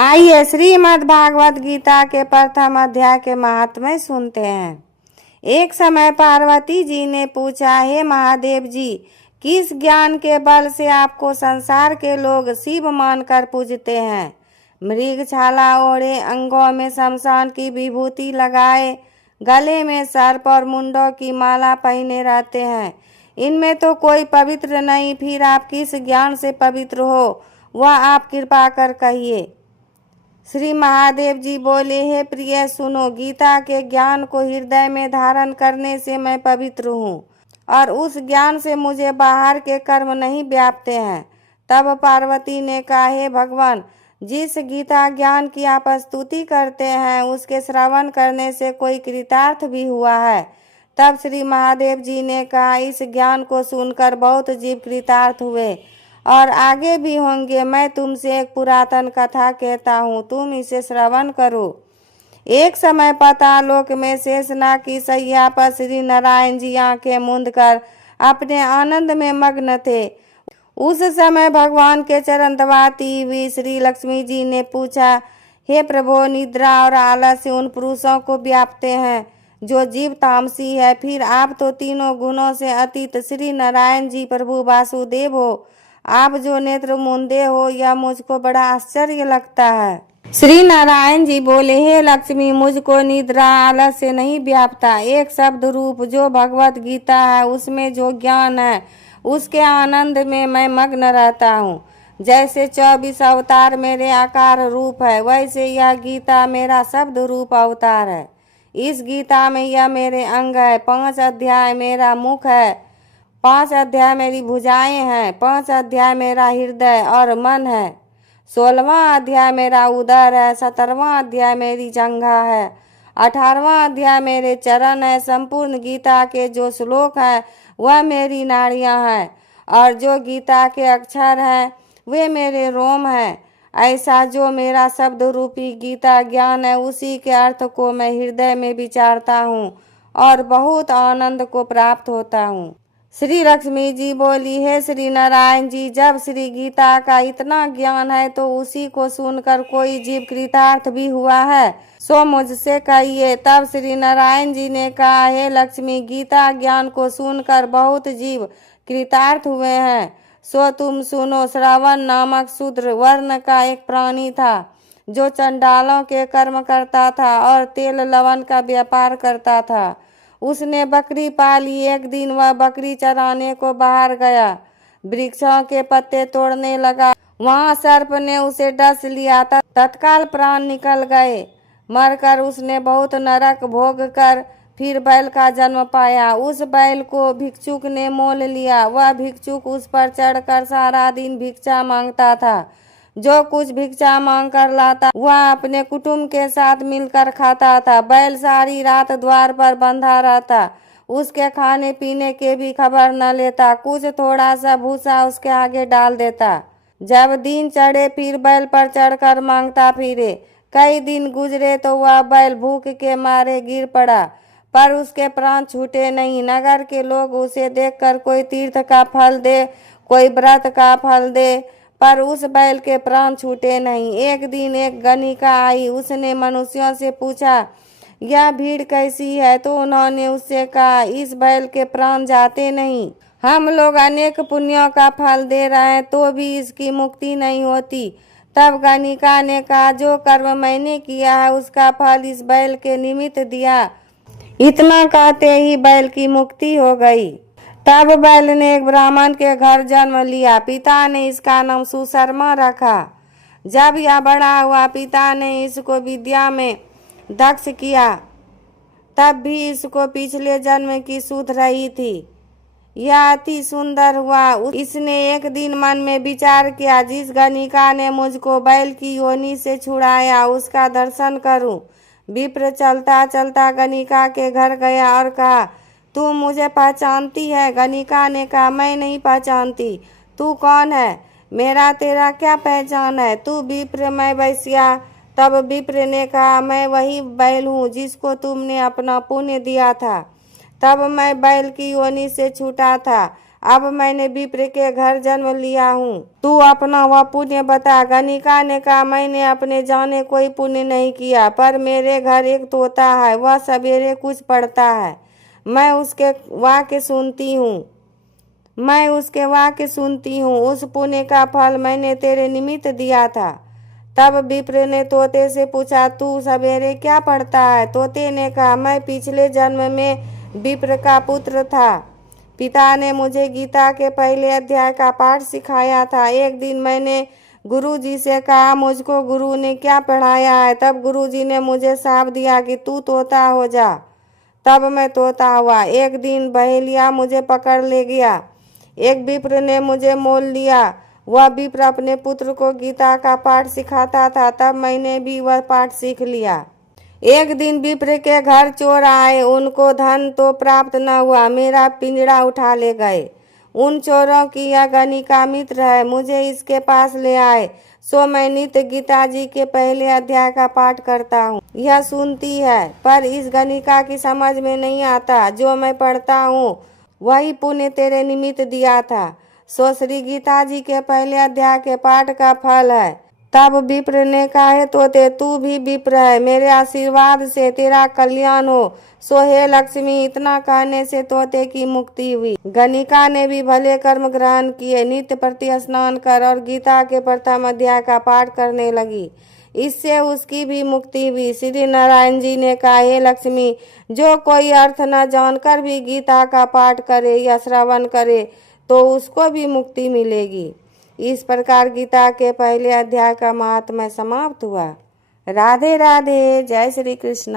आइए श्रीमद् भागवत गीता के प्रथम अध्याय के महात्म्य सुनते हैं। एक समय पार्वती जी ने पूछा, हे महादेव जी, किस ज्ञान के बल से आपको संसार के लोग शिव मानकर पूजते हैं? मृग छाला ओढ़े, अंगों में शमशान की विभूति लगाए, गले में सर्प और मुंडों की माला पहने रहते हैं, इनमें तो कोई पवित्र नहीं। फिर आप किस ज्ञान से पवित्र हो, वह आप कृपा कर कहिए। श्री महादेव जी बोले, हे प्रिय सुनो, गीता के ज्ञान को हृदय में धारण करने से मैं पवित्र हूँ और उस ज्ञान से मुझे बाहर के कर्म नहीं व्यापते हैं। तब पार्वती ने कहा, हे भगवान, जिस गीता ज्ञान की आप स्तुति करते हैं उसके श्रवण करने से कोई कृतार्थ भी हुआ है। तब श्री महादेव जी ने कहा, इस ज्ञान को सुनकर बहुत जीव कृतार्थ हुए और आगे भी होंगे। मैं तुमसे एक पुरातन कथा कहता हूँ, तुम इसे श्रवण करो। एक समय पातालोक में शेषनाग की सैया पर श्री नारायण जी आंखें मूंद कर अपने आनंद में मग्न थे। उस समय भगवान के चरण दबाती हुई श्री लक्ष्मी जी ने पूछा, हे प्रभु, निद्रा और आलस्य उन पुरुषों को व्यापते हैं जो जीव तामसी है। फिर आप तो तीनों गुणों से अतीत श्री नारायण जी प्रभु वासुदेव हो। आप जो नेत्र मूंदे हो, यह मुझको बड़ा आश्चर्य लगता है। श्री नारायण जी बोले, हे लक्ष्मी, मुझको निद्रा आलस्य नहीं व्यापता। एक शब्द रूप जो भगवत गीता है, उसमें जो ज्ञान है, उसके आनंद में मैं मग्न रहता हूँ। जैसे 24 अवतार मेरे आकार रूप है, वैसे यह गीता मेरा शब्द रूप अवतार है। इस गीता में यह मेरे अंग है। 5 अध्याय मेरा मुख है, 5 अध्याय मेरी भुजाएं हैं, 5 अध्याय मेरा हृदय और मन है, 16वां अध्याय मेरा उदर है, 17वां अध्याय मेरी जंघा है, 18वां अध्याय मेरे चरण है। संपूर्ण गीता के जो श्लोक हैं वह मेरी नाड़ियां हैं और जो गीता के अक्षर हैं वे मेरे रोम हैं। ऐसा जो मेरा शब्द रूपी गीता ज्ञान है, उसी के अर्थ को मैं हृदय में विचारता हूँ और बहुत आनंद को प्राप्त होता हूँ। श्री लक्ष्मी जी बोली, हे श्री नारायण जी, जब श्री गीता का इतना ज्ञान है तो उसी को सुनकर कोई जीव कृतार्थ भी हुआ है, सो मुझसे कहिए। तब श्री नारायण जी ने कहा, हे लक्ष्मी, गीता ज्ञान को सुनकर बहुत जीव कृतार्थ हुए हैं, सो तुम सुनो। श्रवण नामक शूद्र वर्ण का एक प्राणी था जो चंडालों के कर्म करता था और तेल लवण का व्यापार करता था। उसने बकरी पाली। एक दिन वह बकरी चराने को बाहर गया, वृक्षों के पत्ते तोड़ने लगा। वहां सर्प ने उसे डस लिया, तत्काल प्राण निकल गए। मरकर उसने बहुत नरक भोग कर फिर बैल का जन्म पाया। उस बैल को भिक्षुक ने मोल लिया। वह भिक्षुक उस पर चढ़कर सारा दिन भिक्षा मांगता था। जो कुछ भिक्षा मांग कर लाता वह अपने कुटुंब के साथ मिलकर खाता था। बैल सारी रात द्वार पर बंधा रहता, उसके खाने पीने के भी खबर न लेता। कुछ थोड़ा सा भूसा उसके आगे डाल देता। जब दिन चढ़े फिर बैल पर चढ़कर मांगता फिरे। कई दिन गुजरे तो वह बैल भूख के मारे गिर पड़ा, पर उसके प्राण छूटे नहीं। नगर के लोग उसे देखकर कोई तीर्थ का फल दे, कोई व्रत का फल दे, पर उस बैल के प्राण छूटे नहीं। एक दिन एक गणिका आई। उसने मनुष्यों से पूछा, यह भीड़ कैसी है? तो उन्होंने उससे कहा, इस बैल के प्राण जाते नहीं। हम लोग अनेक पुण्यों का फल दे रहे हैं तो भी इसकी मुक्ति नहीं होती। तब गणिका ने कहा, जो कर्म मैंने किया है उसका फल इस बैल के निमित्त दिया। इतना कहते ही बैल की मुक्ति हो गई। तब बैल ने एक ब्राह्मण के घर जन्म लिया। पिता ने इसका नाम सुशर्मा रखा। जब यह बड़ा हुआ, पिता ने इसको विद्या में दक्ष किया। तब भी इसको पिछले जन्म की सुध रही थी। यह अति सुंदर हुआ। इसने एक दिन मन में विचार किया, जिस गणिका ने मुझको बैल की योनि से छुड़ाया उसका दर्शन करूं। विप्र चलता चलता गणिका के घर गया और कहा, तू मुझे पहचानती है? गणिका ने कहा, मैं नहीं पहचानती। तू कौन है? मेरा तेरा क्या पहचान है? तू विप्र, मैं वैश्या। तब विप्र ने कहा, मैं वही बैल हूँ जिसको तुमने अपना पुण्य दिया था। तब मैं बैल की योनि से छूटा था। अब मैंने विप्र के घर जन्म लिया हूँ। तू अपना वह पुण्य बता। गणिका ने कहा, मैंने अपने जाने कोई पुण्य नहीं किया, पर मेरे घर एक तोता है, वह सवेरे कुछ पढ़ता है, मैं उसके वाक्य सुनती हूँ। उस पुण्य का फल मैंने तेरे निमित्त दिया था। तब विप्र ने तोते से पूछा, तू सवेरे क्या पढ़ता है? तोते ने कहा, मैं पिछले जन्म में विप्र का पुत्र था। पिता ने मुझे गीता के पहले अध्याय का पाठ सिखाया था। एक दिन मैंने गुरुजी से कहा, मुझको गुरु ने क्या पढ़ाया है? तब गुरुजी ने मुझे शाप दिया कि तू तोता हो जा। तब मैं तोता हुआ। एक दिन बहेलिया मुझे पकड़ ले गया। एक विप्र ने मुझे मोल लिया। वह विप्र अपने पुत्र को गीता का पाठ सिखाता था। तब मैंने भी वह पाठ सीख लिया। एक दिन विप्र के घर चोर आए। उनको धन तो प्राप्त न हुआ, मेरा पिंजड़ा उठा ले गए। उन चोरों की यह गणिका मित्र है, मुझे इसके पास ले आए। सो मैं नित्य गीता जी के पहले अध्याय का पाठ करता हूँ। यह सुनती है, पर इस गणिका की समझ में नहीं आता। जो मैं पढ़ता हूँ वही पुण्य तेरे निमित्त दिया था। सो श्री गीता जी के पहले अध्याय के पाठ का फल है। तब विप्र ने कहा, तोते तू भी विप्र है, मेरे आशीर्वाद से तेरा कल्याण हो। सो हे लक्ष्मी, इतना कहने से तोते की मुक्ति हुई। गणिका ने भी भले कर्म ग्रहण किए, नित्य प्रति स्नान कर और गीता के प्रथम अध्याय का पाठ करने लगी। इससे उसकी भी मुक्ति हुई। श्री नारायण जी ने कहा, हे लक्ष्मी, जो कोई अर्थ न जानकर भी गीता का पाठ करे या श्रवण करे तो उसको भी मुक्ति मिलेगी। इस प्रकार गीता के पहले अध्याय का महात्म्य समाप्त हुआ। राधे राधे। जय श्री कृष्ण।